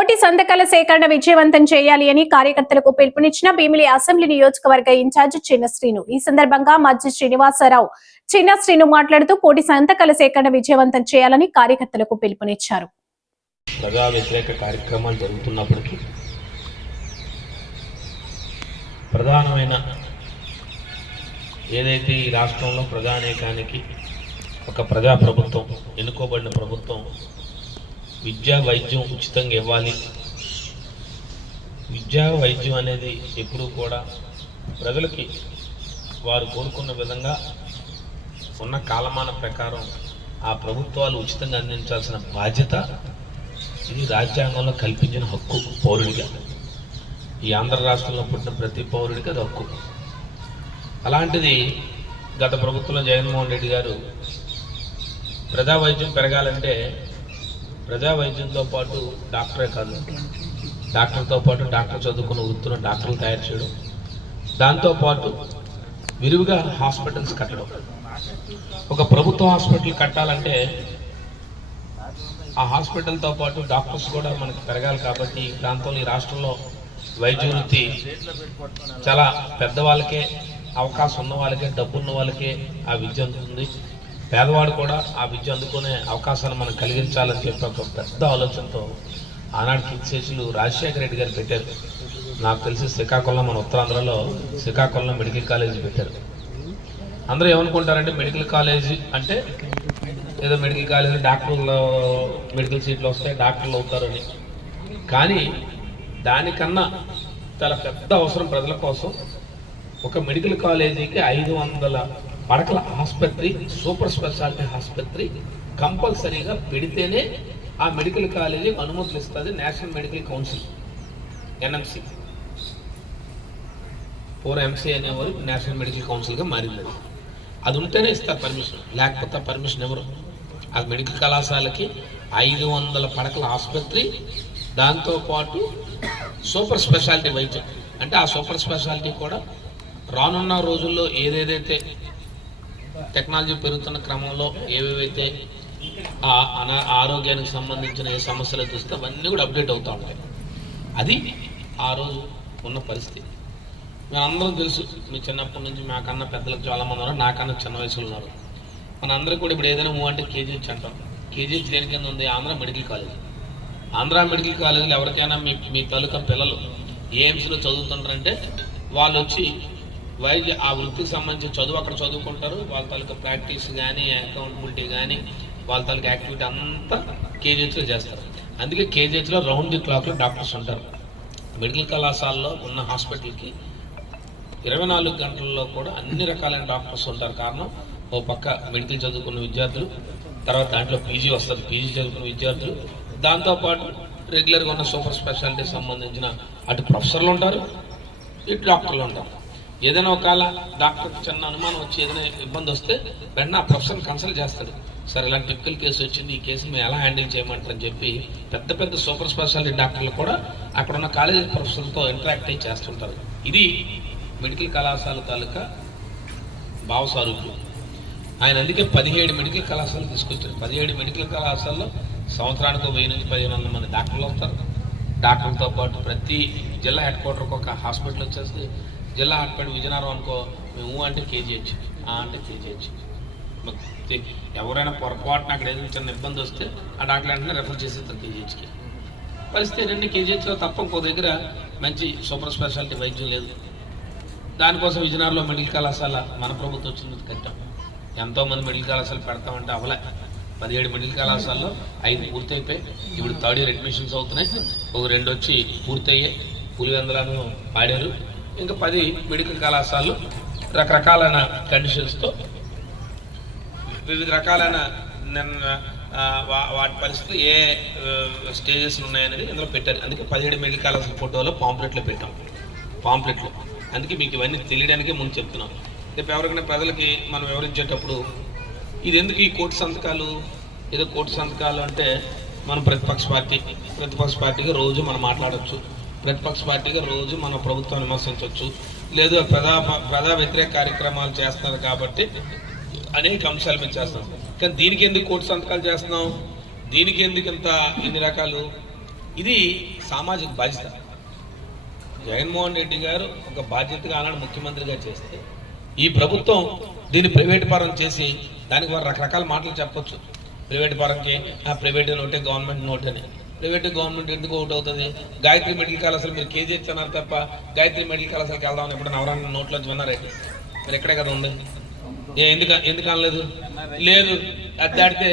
కోటి సంతకాల సేకరణ విజయవంతం చేయాలి అని కార్యకర్తలకు పిలుపునిచ్చిన భీమిలి అసెంబ్లీ నియోజకవర్గ ఇన్ఛార్జ్ చిన్న శ్రీను. ఈ సందర్భంగా మజ్జి శ్రీనివాసరావు చిన్న శ్రీను మాట్లాడుతూ కోటి సంతకాల సేకరణ విజయవంతం చేయాలని కార్యకర్తలకు పిలుపునిచ్చారు. ప్రజా వ్యతిరేక కార్యక్రమాలు జరుగుతున్నప్పటికీ ప్రధానమైన ఏదైతే ఈ రాష్ట్రంలో ప్రజానేకానికి ఒక ప్రజా ప్రభుత్వం, ఎన్నుకోబడిన ప్రభుత్వం విద్యా వైద్యం ఉచితంగా ఇవ్వాలి. విద్యా వైద్యం అనేది ఎప్పుడూ కూడా ప్రజలకి వారు కోరుకున్న విధంగా ఉన్న కాలమాన ప్రకారం ఆ ప్రభుత్వాలు ఉచితంగా అందించాల్సిన బాధ్యత ఇది రాజ్యాంగంలో కల్పించిన హక్కు పౌరుడిగా. ఈ ఆంధ్ర రాష్ట్రంలో పుట్టిన ప్రతి పౌరుడికి అది హక్కు. అలాంటిది గత ప్రభుత్వంలో జగన్మోహన్ రెడ్డి గారు ప్రజా వైద్యం పెరగాలంటే ప్రజా వైద్యంతో పాటు డాక్టరే కాదు, డాక్టర్తో పాటు డాక్టర్ చదువుకున్న వృత్తున్న డాక్టర్లు తయారు చేయడం, దాంతోపాటు విరివిగా హాస్పిటల్స్ కట్టడం. ఒక ప్రభుత్వ హాస్పిటల్ కట్టాలంటే ఆ హాస్పిటల్తో పాటు డాక్టర్స్ కూడా మనకి పెరగాలి. కాబట్టి ఈ ప్రాంతంలో, ఈ రాష్ట్రంలో వైద్య వృత్తి చాలా పెద్దవాళ్ళకే, అవకాశం ఉన్న వాళ్ళకే, డబ్బు ఉన్న వాళ్ళకే ఆ విద్య అందుతుంది. పేదవాడు కూడా ఆ విద్య అందుకునే అవకాశాన్ని మనం కలిగించాలని చెప్పి ఒక పెద్ద ఆలోచనతో ఆనాడు కింగ్సేసులు రాజశేఖర రెడ్డి గారు పెట్టారు. నాకు తెలిసి శ్రీకాకుళం, మన ఉత్తరాంధ్రలో శ్రీకాకుళంలో మెడికల్ కాలేజీ పెట్టారు. అందరూ ఏమనుకుంటారంటే మెడికల్ కాలేజీ అంటే ఏదో మెడికల్ కాలేజీ డాక్టర్లు మెడికల్ సీట్లు వస్తాయి, డాక్టర్లు అవుతారని. కానీ దానికన్నా చాలా పెద్ద అవసరం ప్రజల కోసం. ఒక మెడికల్ కాలేజీకి 500 పడకల ఆసుపత్రి, సూపర్ స్పెషాలిటీ ఆసుపత్రి కంపల్సరీగా పెడితేనే ఆ మెడికల్ కాలేజీ అనుమతులు ఇస్తుంది national medical council, NMC. 4MC అనేవారు నేషనల్ మెడికల్ కౌన్సిల్గా మారింది. అది ఉంటేనే ఇస్తారు పర్మిషన్, లేకపోతే పర్మిషన్ ఎవరు. ఆ మెడికల్ కళాశాలకి 500 పడకల ఆసుపత్రి, దాంతోపాటు సూపర్ స్పెషాలిటీ వైద్యం. అంటే ఆ సూపర్ స్పెషాలిటీ కూడా రానున్న రోజుల్లో ఏదేదైతే టెక్నాలజీ పెరుగుతున్న క్రమంలో ఏవేవైతే ఆరోగ్యానికి సంబంధించిన ఏ సమస్యలు చూస్తే అవన్నీ కూడా అప్డేట్ అవుతూ ఉంటాయి. అది ఆ రోజు ఉన్న పరిస్థితి. మనందరం తెలుసు, మీ చిన్నప్పటి నుంచి మాకన్నా పెద్దలకు చాలామంది ఉన్నారు, నాకన్నా చిన్న వయసులో ఉన్నారు. మనందరికీ కూడా ఇప్పుడు ఏదైనా అంటే KGH అంటాం. KGH దేని కింద ఉంది? Andhra medical college. Andhra medical కాలేజీలో ఎవరికైనా మీ తాలూకా పిల్లలు AIMSలో చదువుతుంటారంటే వాళ్ళు వచ్చి ఆ వృత్తికి సంబంధించిన చదువు అక్కడ చదువుకుంటారు. వాళ్ళ తాలూకా ప్రాక్టీస్ కానీ, అకౌంటబిలిటీ కానీ, వాళ్ళ తాలూకా యాక్టివిటీ అంతా KGHలో చేస్తారు. అందుకే KGHలో రౌండ్ ది క్లాక్లో డాక్టర్స్ ఉంటారు. మెడికల్ కళాశాలలో ఉన్న హాస్పిటల్కి 24 గంటల్లో కూడా అన్ని రకాలైన డాక్టర్స్ ఉంటారు. కారణం, ఓ పక్క మెడికల్ చదువుకున్న విద్యార్థులు, తర్వాత దాంట్లో PG వస్తారు, PG చదువుకున్న విద్యార్థులు, దాంతోపాటు రెగ్యులర్గా ఉన్న సూపర్ స్పెషాలిటీకి సంబంధించిన అటు ప్రొఫెసర్లు ఉంటారు, ఇటు డాక్టర్లు ఉంటారు. ఏదైనా ఒకవేళ డాక్టర్కి చిన్న అనుమానం వచ్చి ఏదైనా ఇబ్బంది వస్తే వెంటనే ఆ ప్రొఫెసర్ని కన్సల్ట్ చేస్తాడు. సార్ ఇలాంటి టిపికల్ కేసు వచ్చింది, ఈ కేసుని మేము ఎలా హ్యాండిల్ చేయమంటారని చెప్పి పెద్ద పెద్ద సూపర్ స్పెషాలిటీ డాక్టర్లు కూడా అక్కడ ఉన్న కాలేజీ ప్రొఫెసర్లతో ఇంటరాక్ట్ అయ్యి చేస్తుంటారు. ఇది మెడికల్ కళాశాల తాలూకా భావసారూప్యం. ఆయన అందుకే 17 మెడికల్ కళాశాలలు తీసుకొచ్చారు. 17 మెడికల్ కళాశాలలో సంవత్సరానికి 1000 నుంచి 1500 మంది డాక్టర్లు వస్తారు. డాక్టర్లతో పాటు ప్రతి జిల్లా హెడ్ క్వార్టర్కి ఒక హాస్పిటల్ వచ్చేస్తుంది. జిల్లా హాస్పిటల్ విజయనగరం అనుకో, మేము అంటే KGH, అంటే KGH. ఎవరైనా పొరపాటున అక్కడ ఏదైనా చిన్న ఇబ్బంది వస్తే ఆ డాక్టర్ వెంటనే రెఫర్ చేసేస్తారు KGHకి. పరిస్థితి ఏంటంటే KGHలో తప్ప ఇంకో దగ్గర మంచి సూపర్ స్పెషాలిటీ వైద్యం లేదు. దానికోసం విజయనగరంలో మెడికల్ కళాశాల మన ప్రభుత్వం వచ్చింది కట్టాం. ఎంతోమంది మెడికల్ కళాశాల పెడతామంటే అవలే. 17 మెడికల్ కళాశాలలో 5 పూర్తయిపోయి ఇప్పుడు 3rd ఇయర్ అడ్మిషన్స్ అవుతున్నాయి. ఒక 2 వచ్చి పూర్తయ్యాయి, పులివెందులను పాడారు. ఇంకా 10 మెడికల్ కళాశాలలు రకరకాలైన కండిషన్స్తో వివిధ రకాలైన వాటి పరిస్థితులు ఏ స్టేజెస్ ఉన్నాయనేది ఇందులో పెట్టారు. అందుకే 17 మెడికల్ కళాశాల ఫోటోలో పాంప్లెట్లో పెట్టాం. పాంప్లెట్లు అందుకే మీకు ఇవన్నీ తెలియడానికే ముందు చెప్తున్నాం. రేపు ఎవరికైనా ప్రజలకి మనం వివరించేటప్పుడు ఇది ఎందుకు ఈ కోటి సంతకాలు, ఏదో కోటి సంతకాలు అంటే మనం ప్రతిపక్ష పార్టీగా రోజు మనం మాట్లాడవచ్చు, ప్రతిపక్ష పార్టీగా రోజు మన ప్రభుత్వాన్ని విమర్శించవచ్చు, లేదు ప్రజా వ్యతిరేక కార్యక్రమాలు చేస్తున్నారు కాబట్టి అనేక అంశాలు మీద చేస్తున్నాం. కానీ దీనికి ఎందుకు కోటి సంతకాలు చేస్తున్నాం, దీనికి ఎందుకు ఇంత ఎన్ని రకాలు ఇది సామాజిక బాధ్యత. జగన్మోహన్ రెడ్డి గారు ఒక బాధ్యతగా ఆనాడు ముఖ్యమంత్రిగా చేస్తే ఈ ప్రభుత్వం దీన్ని ప్రైవేట్ పరం చేసి దానికి వారు రకరకాల మాటలు చెప్పొచ్చు. ప్రైవేట్ పరంకి ప్రైవేట్ నోటే గవర్నమెంట్ నోట్ అని. ప్రైవేట్ గవర్నమెంట్ ఎందుకు ఒకటి అవుతుంది? గాయత్రి మెడికల్ కాలేజ్ అసలు మీరు కేజీహెచ్ అన్నారు తప్ప గాయత్రి మెడికల్ కాలేజ్కి వెళ్దామని ఎప్పుడు నవరాన్ని నోట్లోంచి విన్నారైతే మీరు ఎక్కడే కదా ఉంది. ఎందుకు అనలేదు? లేదు అది దాటితే